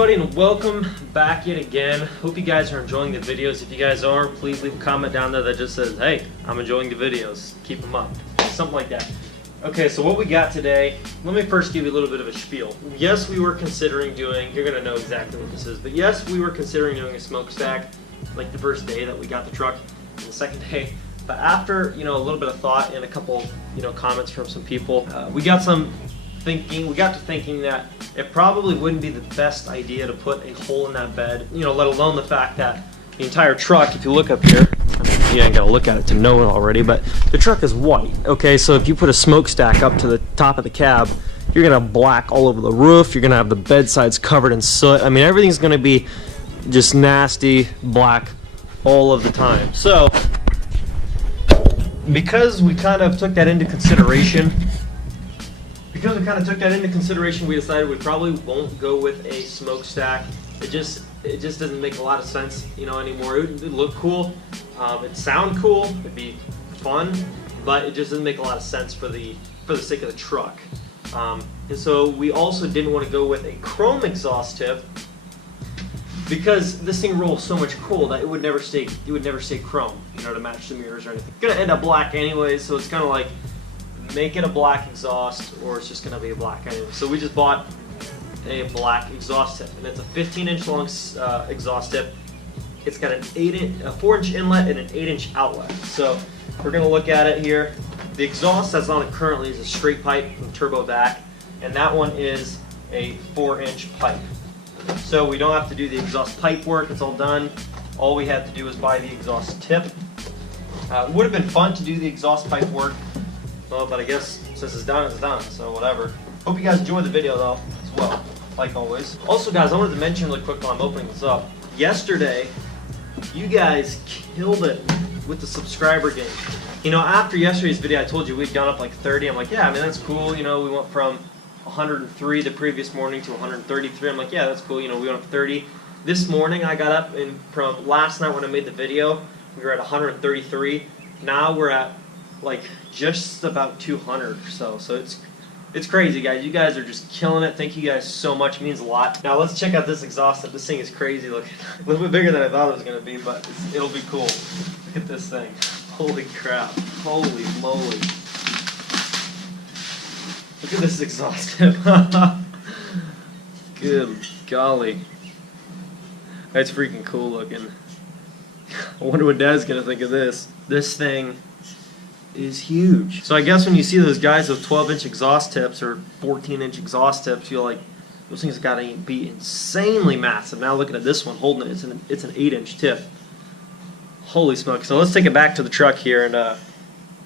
everybody, and welcome back yet again. Hope you guys are enjoying the videos. If you guys are, please leave a comment down there that just says, hey, I'm enjoying the videos, keep them up, something like that. Okay, so what we got today, let me first give you a little bit of a spiel. Yes, we were considering doing, you're gonna know exactly what this is, but yes, we were considering doing a smokestack like the first day that we got the truck, and the second day. But after, a little bit of thought and a couple, comments from some people, we got to thinking that it probably wouldn't be the best idea to put a hole in that bed, let alone the fact that the entire truck, if you look up here, I mean, you ain't gotta look at it to know it already, but the truck is white, okay? So if you put a smokestack up to the top of the cab, you're gonna have black all over the roof, you're gonna have the bed sides covered in soot. I mean, everything's gonna be just nasty, black all of the time. So, because we kind of took that into consideration, we decided we probably won't go with a smokestack. It just doesn't make a lot of sense, anymore. It'd look cool, it'd sound cool, it'd be fun, but it just doesn't make a lot of sense for the sake of the truck. And so we also didn't want to go with a chrome exhaust tip because this thing rolls so much cool that it would never stay chrome, to match the mirrors or anything. It's gonna end up black anyways, so it's kind of like, make it a black exhaust or it's just gonna be a black anyway. So we just bought a black exhaust tip, and it's a 15-inch long exhaust tip. It's got a 4-inch inlet and an 8-inch outlet. So we're gonna look at it here. The exhaust that's on it currently is a straight pipe from turbo back, and that one is a 4-inch pipe. So we don't have to do the exhaust pipe work, it's all done. All we had to do was buy the exhaust tip. It would have been fun to do the exhaust pipe work, but I guess since it's done, so whatever. Hope you guys enjoyed the video though, as well, like always. Also guys, I wanted to mention really quick while I'm opening this up. Yesterday, you guys killed it with the subscriber game. After yesterday's video, I told you we'd gone up like 30. I'm like, yeah, I mean, that's cool. We went from 103 the previous morning to 133. I'm like, yeah, that's cool. We went up 30. This morning, I got up, and from last night when I made the video, we were at 133. Now we're at like just about 200 or so. So it's crazy, guys. You guys are just killing it. Thank you guys so much. It means a lot. Now let's check out this exhaust tip. This thing is crazy. Look, a little bit bigger than I thought it was going to be, but it'll be cool. Look at this thing. Holy crap. Holy moly. Look at this exhaust tip. Good golly. That's freaking cool looking. I wonder what Dad's going to think of this. This thing is huge. So I guess when you see those guys with 12-inch exhaust tips or 14-inch exhaust tips, you're like, those things got to be insanely massive. Now looking at this one, holding it, it's an 8-inch tip. Holy smoke. So let's take it back to the truck here and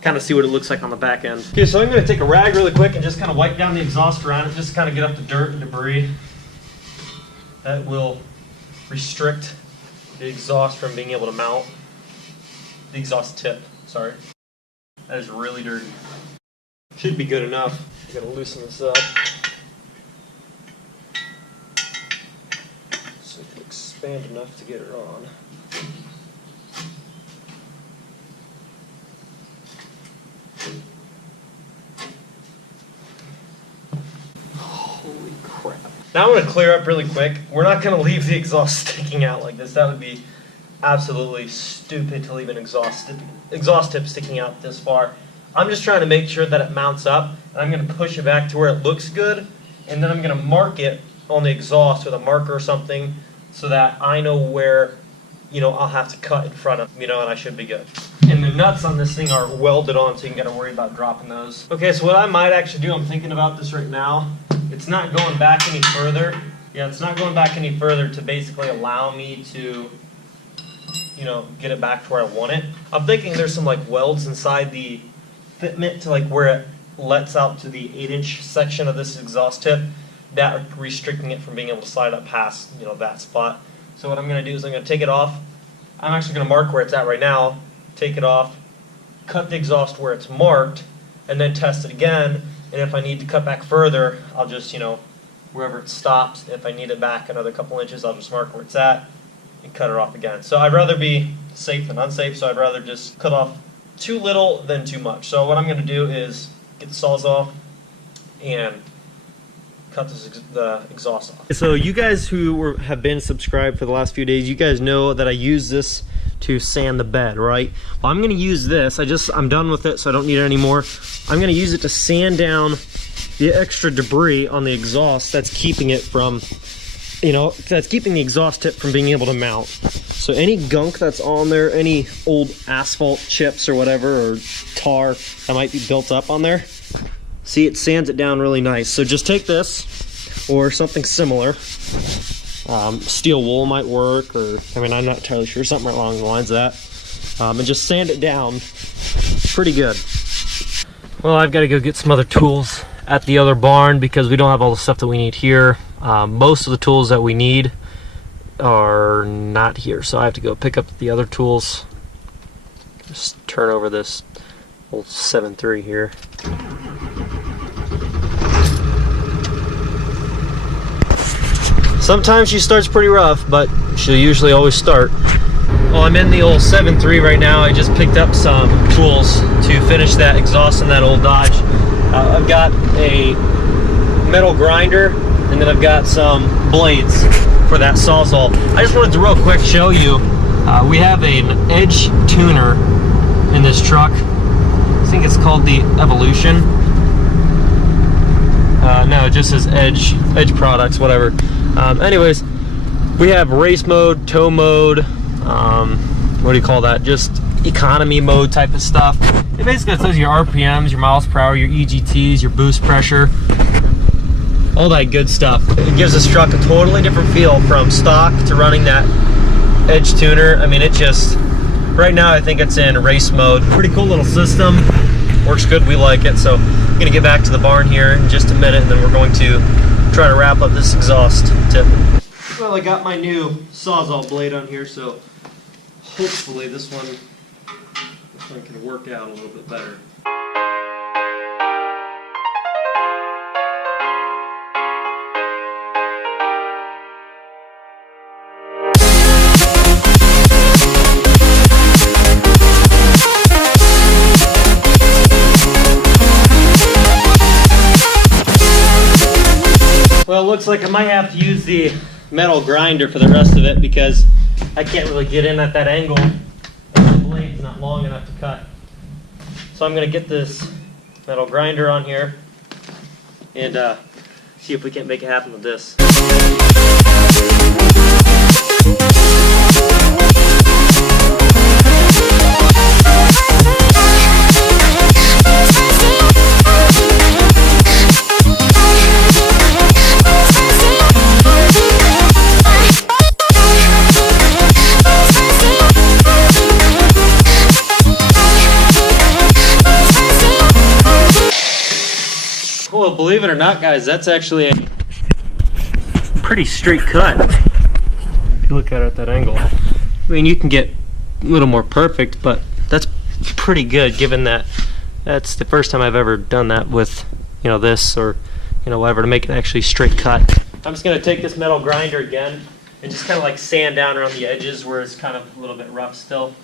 kind of see what it looks like on the back end. Okay, so I'm going to take a rag really quick and just kind of wipe down the exhaust around it, just to kind of get up the dirt and debris. That will restrict the exhaust from being able to mount. The exhaust tip, sorry. That is really dirty. Should be good enough. I'm going to loosen this up so it can expand enough to get it on. Holy crap. Now I'm going to clear up really quick. We're not going to leave the exhaust sticking out like this. That would be absolutely stupid to leave an exhaust tip sticking out this far. I'm just trying to make sure that it mounts up, and I'm going to push it back to where it looks good, and then I'm going to mark it on the exhaust with a marker or something so that I know where, I'll have to cut in front of, and I should be good. And the nuts on this thing are welded on, so you ain't got to worry about dropping those. Okay, so what I might actually do, I'm thinking about this right now, it's not going back any further. Yeah, it's not going back any further to basically allow me to get it back to where I want it. I'm thinking there's some like welds inside the fitment to like where it lets out to the 8-inch section of this exhaust tip that are restricting it from being able to slide up past that spot. So what I'm going to do is I'm going to take it off. I'm actually going to mark where it's at right now, take it off, cut the exhaust where it's marked, and then test it again. And if I need to cut back further, I'll just wherever it stops, if I need it back another couple inches, I'll just mark where it's at and cut it off again. So I'd rather be safe than unsafe, so I'd rather just cut off too little than too much. So what I'm going to do is get the Sawzall and cut the exhaust off. So you guys who have been subscribed for the last few days, you guys know that I use this to sand the bed, right? Well, I'm gonna use this. I'm done with it, so I don't need it anymore. I'm gonna use it to sand down the extra debris on the exhaust that's keeping it from, that's keeping the exhaust tip from being able to mount. So any gunk that's on there, any old asphalt chips or whatever, or tar that might be built up on there, see, it sands it down really nice. So just take this or something similar. Steel wool might work, or I'm not entirely sure, something along the lines of that. And just sand it down pretty good. Well, I've got to go get some other tools at the other barn because we don't have all the stuff that we need here. Most of the tools that we need are not here, so I have to go pick up the other tools. Just turn over this old 7.3 here. Sometimes she starts pretty rough, but she'll usually always start. Well, I'm in the old 7.3 right now. I just picked up some tools to finish that exhaust in that old Dodge. I've got a metal grinder, and then I've got some blades for that Sawzall. I just wanted to real quick show you, we have an edge tuner in this truck. I think it's called the Evolution. No, it just says Edge products, whatever. Anyways, we have race mode, tow mode, what do you call that? Just economy mode type of stuff. It basically says your RPMs, your miles per hour, your EGTs, your boost pressure, all that good stuff. It gives this truck a totally different feel from stock to running that Edge tuner. It just, right now I think it's in race mode. Pretty cool little system. Works good, we like it. So I'm gonna get back to the barn here in just a minute, and then we're going to try to wrap up this exhaust tip. Well, I got my new Sawzall blade on here, so hopefully this one can work out a little bit better. Well, it looks like I might have to use the metal grinder for the rest of it because I can't really get in at that angle. The blade's not long enough to cut. So I'm going to get this metal grinder on here and see if we can't make it happen with this. Well, believe it or not, guys, that's actually a pretty straight cut. If you look at it at that angle. You can get a little more perfect, but that's pretty good given that that's the first time I've ever done that with, this or, whatever, to make it actually straight cut. I'm just going to take this metal grinder again and just kind of like sand down around the edges where it's kind of a little bit rough still.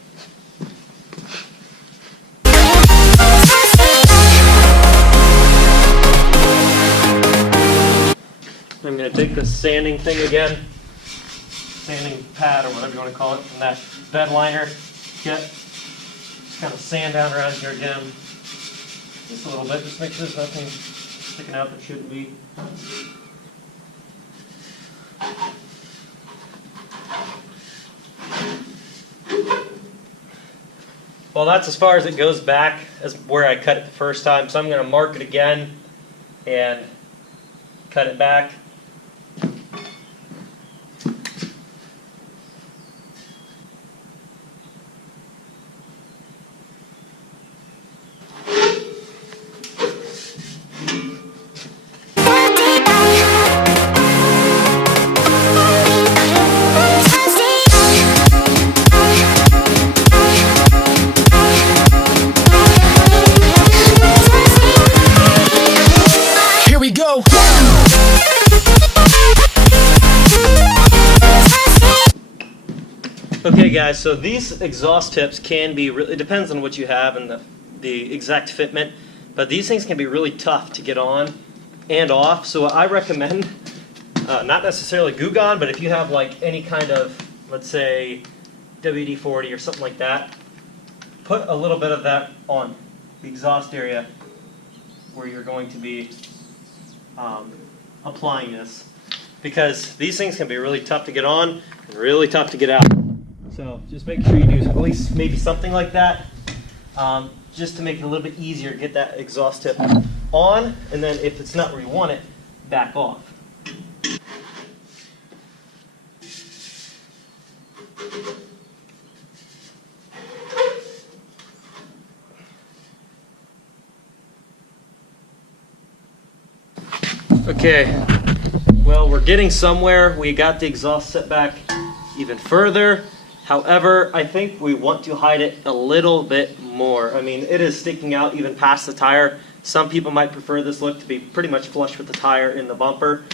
I'm going to take this sanding thing again, sanding pad or whatever you want to call it, from that bed liner kit. Just kind of sand down around here again, just a little bit, just make sure there's nothing sticking out that shouldn't be. Well, that's as far as it goes back as where I cut it the first time, so I'm going to mark it again and cut it back. Okay guys, so these exhaust tips can be really, it depends on what you have and the exact fitment, but these things can be really tough to get on. and off. So I recommend, not necessarily Goo Gone, but if you have like any kind of, let's say, WD-40 or something like that, put a little bit of that on the exhaust area where you're going to be applying this, because these things can be really tough to get on and really tough to get out. So just make sure you do at least maybe something like that, just to make it a little bit easier to get that exhaust tip on, and then if it's not where you want it, back off. Okay, well, we're getting somewhere. We got the exhaust set back even further. However, I think we want to hide it a little bit more. I mean, it is sticking out even past the tire. Some people might prefer this look to be pretty much flush with the tire in the bumper.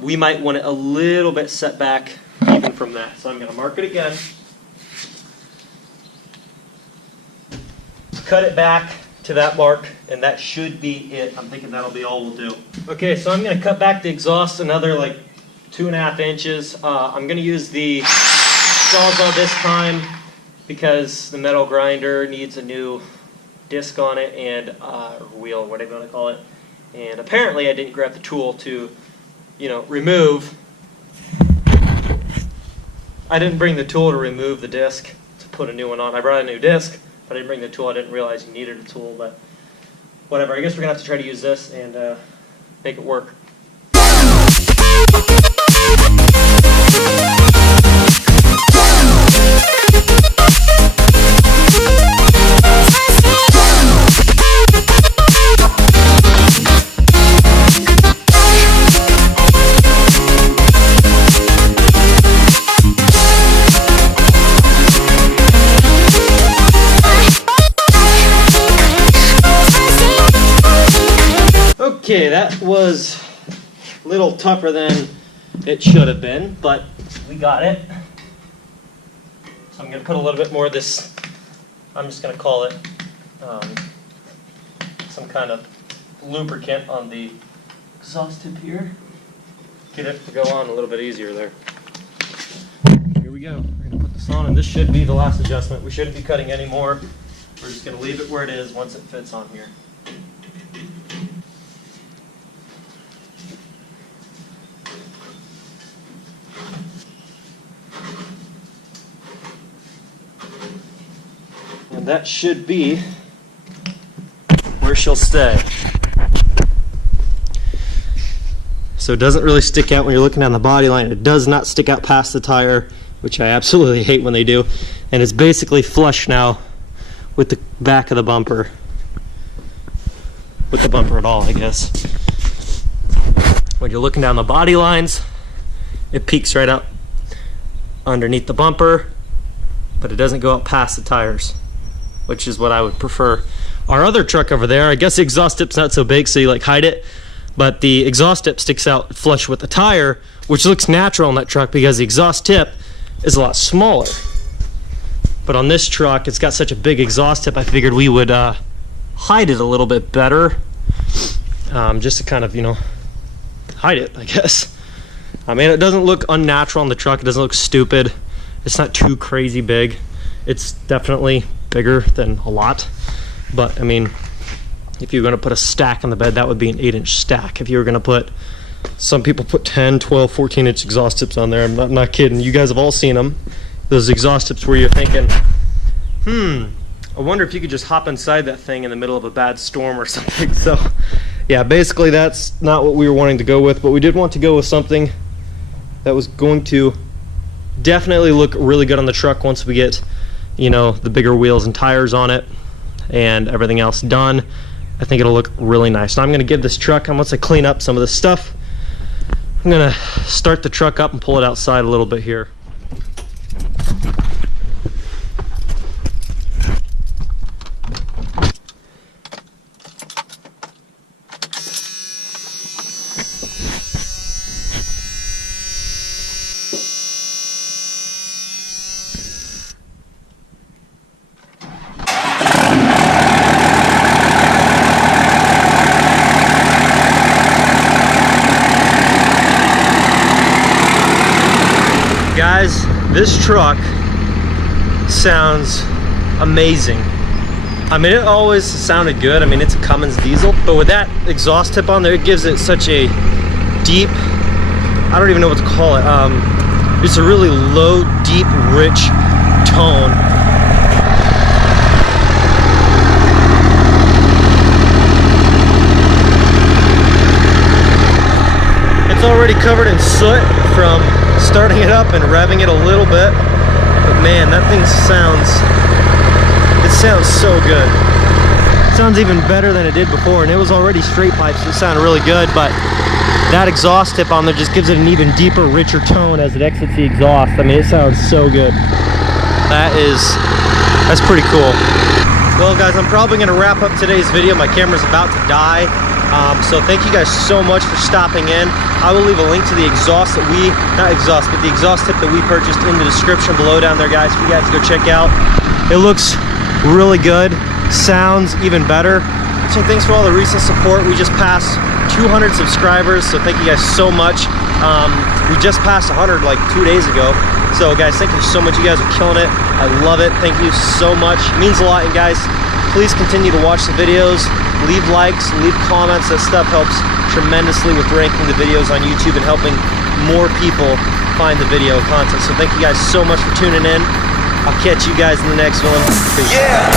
We might want it a little bit set back even from that. So I'm going to mark it again. Cut it back to that mark, and that should be it. I'm thinking that'll be all we'll do. Okay, so I'm going to cut back the exhaust another like 2.5 inches. I'm going to use the Sawzall this time because the metal grinder needs a new disc on it and wheel, whatever you want to call it. And apparently I didn't grab the tool to, remove. I didn't bring the tool to remove the disc to put a new one on. I brought a new disc, but I didn't bring the tool. I didn't realize you needed a tool, but whatever. I guess we're going to have to try to use this and make it work. Okay, that was a little tougher than it should have been, but we got it. So I'm going to put a little bit more of this, I'm just going to call it some kind of lubricant on the exhaust tip here. Get it to go on a little bit easier there. Here we go. We're going to put this on, and this should be the last adjustment. We shouldn't be cutting any more. We're just going to leave it where it is once it fits on here. And that should be where she'll stay. So it doesn't really stick out when you're looking down the body line. It does not stick out past the tire, which I absolutely hate when they do. And it's basically flush now with the back of the bumper. With the bumper at all, I guess. When you're looking down the body lines, it peaks right up underneath the bumper, but it doesn't go out past the tires, which is what I would prefer. Our other truck over there, I guess the exhaust tip's not so big, so you like hide it, but the exhaust tip sticks out flush with the tire, which looks natural on that truck because the exhaust tip is a lot smaller. But on this truck, it's got such a big exhaust tip, I figured we would hide it a little bit better, just to kind of, hide it, I guess. I mean, it doesn't look unnatural on the truck. It doesn't look stupid. It's not too crazy big. It's definitely bigger than a lot, but I mean, if you're going to put a stack on the bed, that would be an 8-inch stack. If you were going to put, some people put 10, 12, 14-inch exhaust tips on there. I'm not kidding. You guys have all seen them. Those exhaust tips where you're thinking, I wonder if you could just hop inside that thing in the middle of a bad storm or something. So yeah, basically that's not what we were wanting to go with, but we did want to go with something that was going to definitely look really good on the truck once we get, the bigger wheels and tires on it and everything else done. I think it'll look really nice. Now I'm going to give this truck, once I clean up some of this stuff, I'm going to start the truck up and pull it outside a little bit here. Guys, this truck sounds amazing. I mean, it always sounded good. I mean, it's a Cummins diesel, but with that exhaust tip on there, it gives it such a deep, I don't even know what to call it. It's a really low, deep, rich tone. It's already covered in soot from starting it up and revving it a little bit, but man, that thing sounds so good. It sounds even better than it did before, and it was already straight pipe, so it sounded really good, but that exhaust tip on there just gives it an even deeper, richer tone as it exits the exhaust. I mean, it sounds so good. That's pretty cool. Well guys, I'm probably gonna wrap up today's video. My camera's about to die. So thank you guys so much for stopping in. I will leave a link to the exhaust that the exhaust tip that we purchased in the description below down there, guys, for you guys to go check out. It looks really good, sounds even better. So thanks for all the recent support. We just passed 200 subscribers, so thank you guys so much. We just passed 100 like 2 days ago. So guys, thank you so much. You guys are killing it. I love it. Thank you so much. It means a lot. And guys, please continue to watch the videos. Leave likes, leave comments. That stuff helps tremendously with ranking the videos on YouTube and helping more people find the video content. So thank you guys so much for tuning in. I'll catch you guys in the next one. Peace. Yeah.